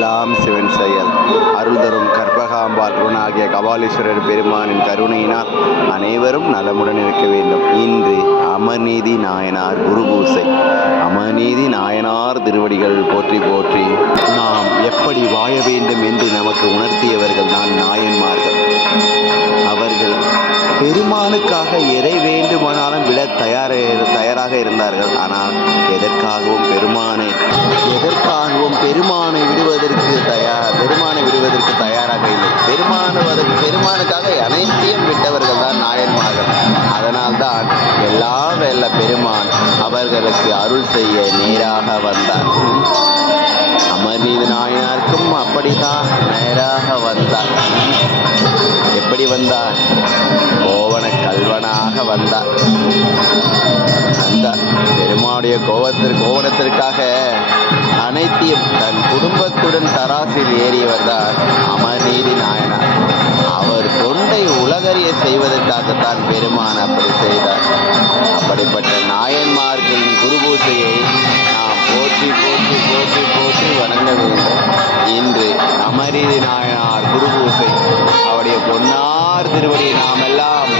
எல்லாம் சிவன் செயல். அருள் தரும் கற்பகாம்பாள் உருணாகிய கபாலீஸ்வரர் பெருமானின் கருணையினால் அனைவரும் நலமுடன் இருக்க வேண்டும். இன்று அமர்நீதி நாயனார் குரு பூசை. அமர்நீதி நாயனார் திருவடிகள் போற்றி போற்றி. நாம் எப்படி வாழ வேண்டும் என்று நமக்கு உணர்த்தியவர்கள் தான் நாயன்மார்கள். அவர்கள் பெருமானுக்காக எதை வேண்டுமானாலும் விட தயாராக இருந்தார்கள். ஆனால் எதற்காகவும் பெருமானை விடுவதற்கு தயாராக இல்லை. பெருமானுக்காக அனைத்தையும் விட்டவர்கள் தான் நாயன்மார்கள். அதனால்தான் எல்லாம் வெல்ல பெருமான் அவர்களுக்கு அருள் செய்ய நேராக வந்தார். அமர்நீதி நாயனாருக்கும் அப்படித்தான் நேராக வந்தார். எப்படி வந்தார்? கோவண கல்வனாக வந்தார். அந்த பெருமானுடைய கோவணத்திற்காக அனைத்தையும் தன் குடும்பத்துடன் தராசில் ஏறியவர் தான் அமர்நீதி நாயனார். அவர் தொண்டை உலகறிய செய்வதற்காகத்தான் பெருமான் அப்படி செய்தார். அப்படிப்பட்ட நாயன்மார்களின் குரு பூசையை நாம் போற்றி போற்றி போற்றி போற்றி வணங்க வேண்டும். இன்று அமர்நீதி நாயனார் குரு பூசை. அவருடைய பொன்னார் திருவடியை நாம் எல்லாம்